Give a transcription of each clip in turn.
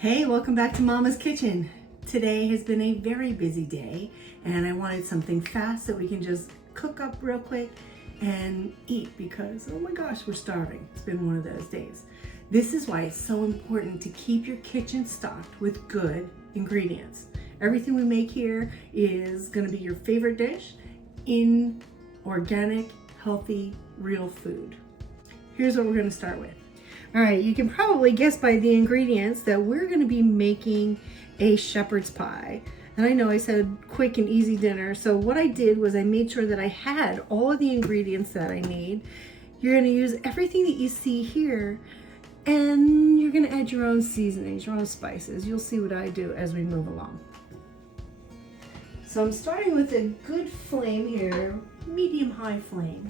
Hey, welcome back to Mama's Kitchen. Today has been a very busy day and I wanted something fast that we can just cook up real quick and eat because, oh my gosh, we're starving. It's been one of those days. This is why it's so important to keep your kitchen stocked with good ingredients. Everything we make here is gonna be your favorite dish in organic, healthy, real food. Here's what we're gonna start with. All right, you can probably guess by the ingredients that we're going to be making a shepherd's pie. And I know I said quick and easy dinner, so what I did was I made sure that I had all of the ingredients that I need. You're going to use everything that you see here, and you're going to add your own seasonings, your own spices. You'll see what I do as we move along. So I'm starting with a good flame here, medium-high flame.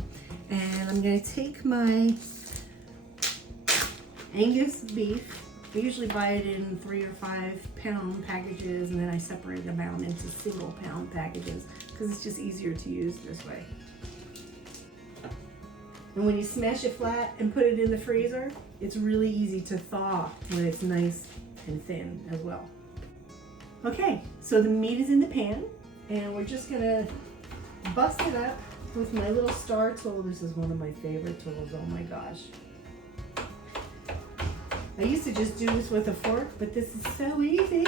And I'm going to take my Angus beef. I usually buy it in 3 or 5 pound packages, and then I separate them out into single pound packages because it's just easier to use this way. And when you smash it flat and put it in the freezer, it's really easy to thaw when it's nice and thin as well. Okay, so the meat is in the pan, and we're just gonna bust it up with my little star tool. This is one of my favorite tools, oh my gosh. I used to just do this with a fork, but this is so easy.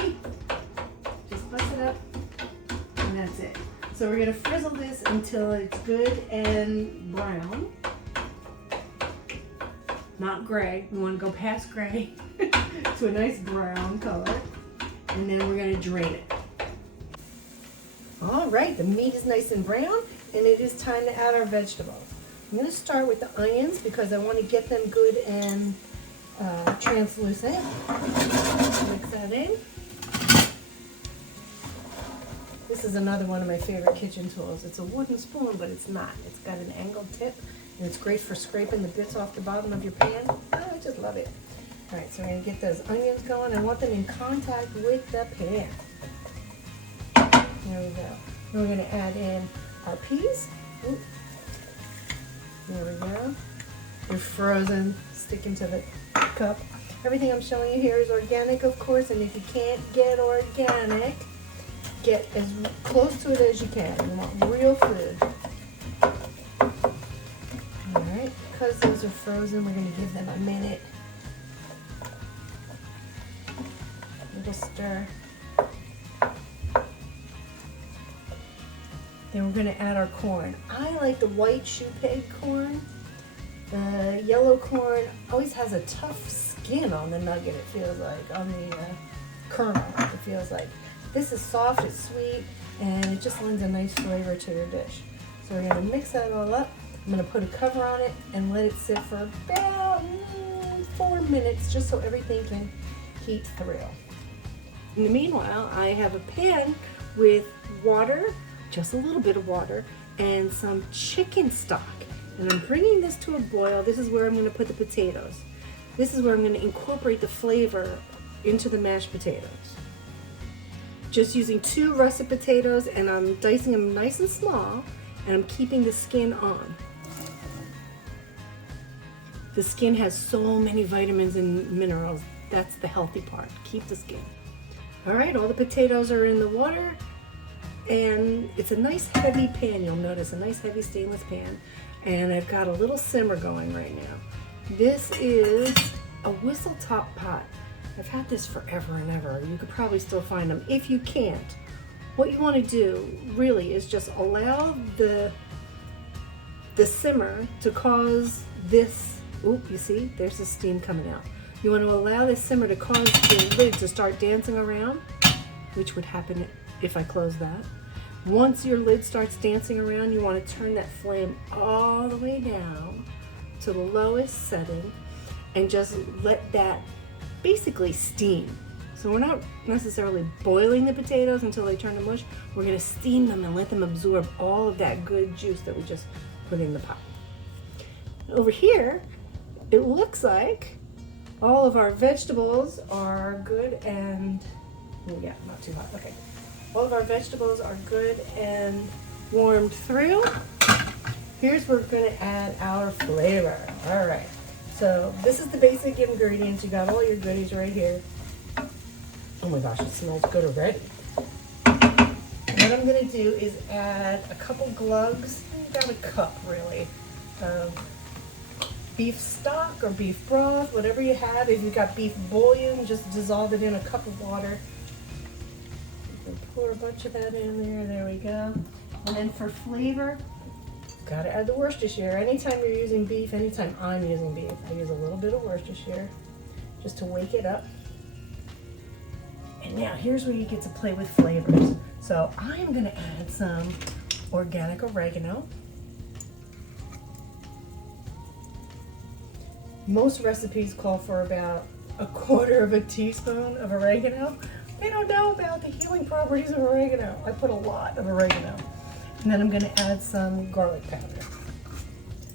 Just bust it up, and that's it. So we're gonna frizzle this until it's good and brown. Not gray, we wanna go past gray to a nice brown color. And then we're gonna drain it. All right, the meat is nice and brown, and it is time to add our vegetables. I'm gonna start with the onions because I wanna get them good and translucent. Mix that in. This is another one of my favorite kitchen tools. It's a wooden spoon, but it's not. It's got an angled tip, and it's great for scraping the bits off the bottom of your pan. Oh, I just love it. All right, so we're gonna get those onions going. I want them in contact with the pan. There we go. Then we're gonna add in our peas. Ooh. There we go. They're frozen, sticking to the cup. Everything I'm showing you here is organic, of course, and if you can't get organic, get as close to it as you can. You want real food. All right, because those are frozen, we're gonna give them a minute. Little stir. Then we're gonna add our corn. I like the white shoe peg corn. The yellow corn always has a tough skin on the nugget, it feels like, on the kernel, it feels like. This is soft, it's sweet, and it just lends a nice flavor to your dish. So we're gonna mix that all up. I'm gonna put a cover on it and let it sit for about 4 minutes, just so everything can heat through. In the meanwhile, I have a pan with water, just a little bit of water, and some chicken stock. And I'm bringing this to a boil. This is where I'm going to put the potatoes. This is where I'm going to incorporate the flavor into the mashed potatoes. Just using 2 russet potatoes, and I'm dicing them nice and small, and I'm keeping the skin on. The skin has so many vitamins and minerals. That's the healthy part. Keep the skin. All right, all the potatoes are in the water, and it's a nice heavy pan. You'll notice a nice heavy stainless pan. And I've got a little simmer going right now. This is a whistle top pot. I've had this forever and ever. You could probably still find them. If you can't, what you want to do really is just allow the simmer to cause this, oop, you see, there's the steam coming out. You want to allow this simmer to cause the lid to start dancing around, which would happen if I close that. Once your lid starts dancing around, you want to turn that flame all the way down to the lowest setting and just let that basically steam. So we're not necessarily boiling the potatoes until they turn to mush. We're going to steam them and let them absorb all of that good juice that we just put in the pot. Over here, it looks like all of our vegetables are good and, yeah, not too hot, okay. All of our vegetables are good and warmed through. Here's where we're going to add our flavor. All right, so this is the basic ingredients. You got all your goodies right here. Oh my gosh, it smells good already. What I'm gonna do is add a couple glugs, about a cup really, of beef stock or beef broth, whatever you have. If you've got beef bouillon, just dissolve it in a cup of water. You can pour a bunch of that in there, there we go. And then for flavor, gotta add the Worcestershire. Anytime you're using beef, anytime I'm using beef, I use a little bit of Worcestershire just to wake it up. And now here's where you get to play with flavors. So I'm gonna add some organic oregano. Most recipes call for about a quarter of a teaspoon of oregano. They don't know about the healing properties of oregano. I put a lot of oregano. And then I'm gonna add some garlic powder.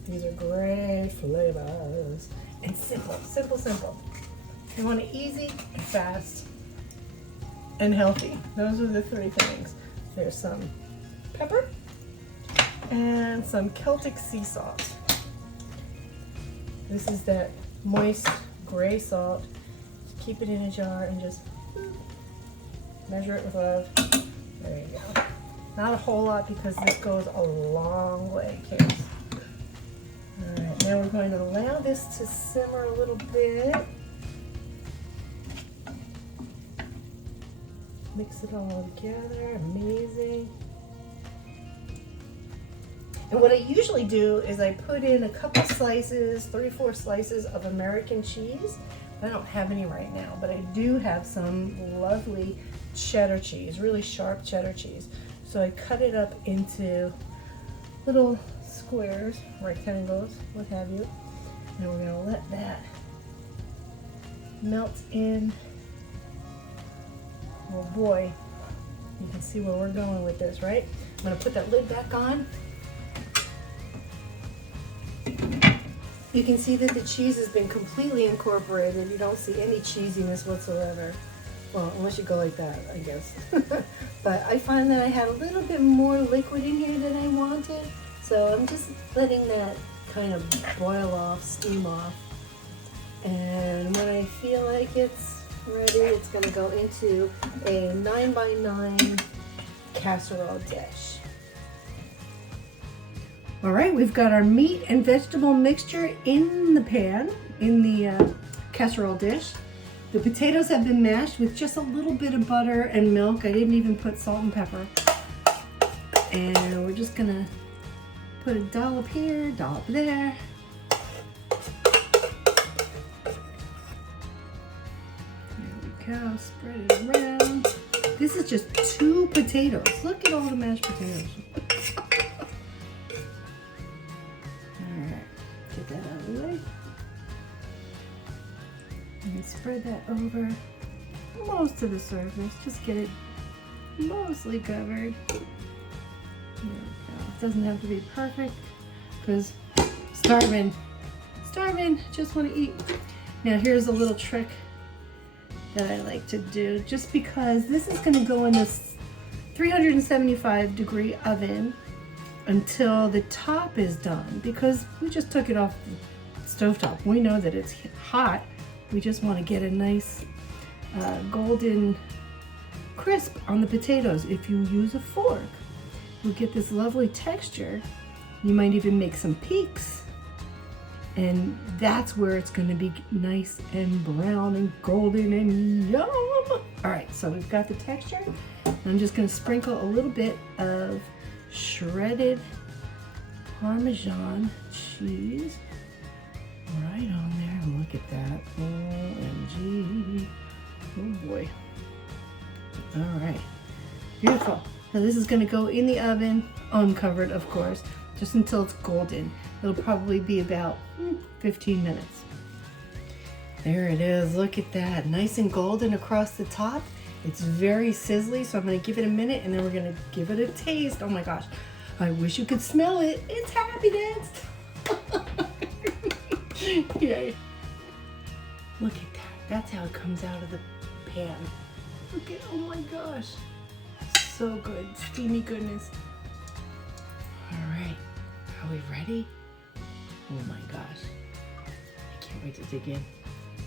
These are great flavors. And simple, simple, simple. You want it easy and fast and healthy. Those are the three things. There's some pepper and some Celtic sea salt. This is that moist gray salt. Just keep it in a jar and just measure it with love. There you go. Not a whole lot because this goes a long way, kids. All right, now we're going to allow this to simmer a little bit. Mix it all together, amazing. And what I usually do is I put in a couple slices, 3-4 slices of American cheese. I don't have any right now, but I do have some lovely cheddar cheese, really sharp cheddar cheese. So I cut it up into little squares, rectangles, what have you. And we're gonna let that melt in. Oh boy, you can see where we're going with this, right? I'm gonna put that lid back on. You can see that the cheese has been completely incorporated. You don't see any cheesiness whatsoever. Well, unless you go like that, I guess. But I find that I had a little bit more liquid in here than I wanted. So I'm just letting that kind of boil off, steam off. And when I feel like it's ready, it's gonna go into a 9x9 casserole dish. All right, we've got our meat and vegetable mixture in the pan, in the casserole dish. The potatoes have been mashed with just a little bit of butter and milk. I didn't even put salt and pepper. And we're just gonna put a dollop here, dollop there. There we go, spread it around. This is just 2 potatoes. Look at all the mashed potatoes. Get that out of the way. And spread that over most of the surface. Just get it mostly covered. There we go. It doesn't have to be perfect because starving, just want to eat. Now here's a little trick that I like to do, just because this is going to go in this 375-degree oven until the top is done, because we just took it off the stovetop. We know that it's hot. We just want to get a nice golden crisp on the potatoes. If you use a fork, you'll get this lovely texture. You might even make some peaks, and that's where it's going to be nice and brown and golden and yum. All right, so we've got the texture. I'm just going to sprinkle a little bit of shredded Parmesan cheese right on there. And look at that. OMG. Oh boy. All right. Beautiful. Now this is going to go in the oven, uncovered of course, just until it's golden. It'll probably be about 15 minutes. There it is. Look at that. Nice and golden across the top. It's very sizzly, so I'm going to give it a minute and then we're going to give it a taste. Oh my gosh. I wish you could smell it. It's happiness. Yay. Look at that. That's how it comes out of the pan. Look at, oh my gosh. So good. Steamy goodness. All right. Are we ready? Oh my gosh. I can't wait to dig in.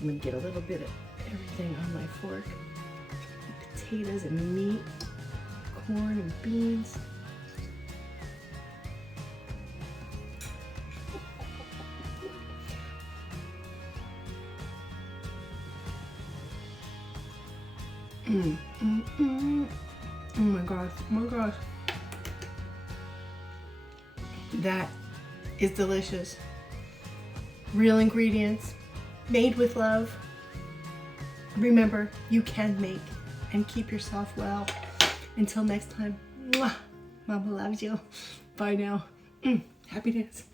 I'm going to get a little bit of everything on my fork. potatoes and meat, corn and beans. Oh my gosh, oh my gosh. That is delicious. Real ingredients, made with love. Remember, you can make and keep yourself well. Until next time, mwah, Mama loves you. Bye now. Happy dance.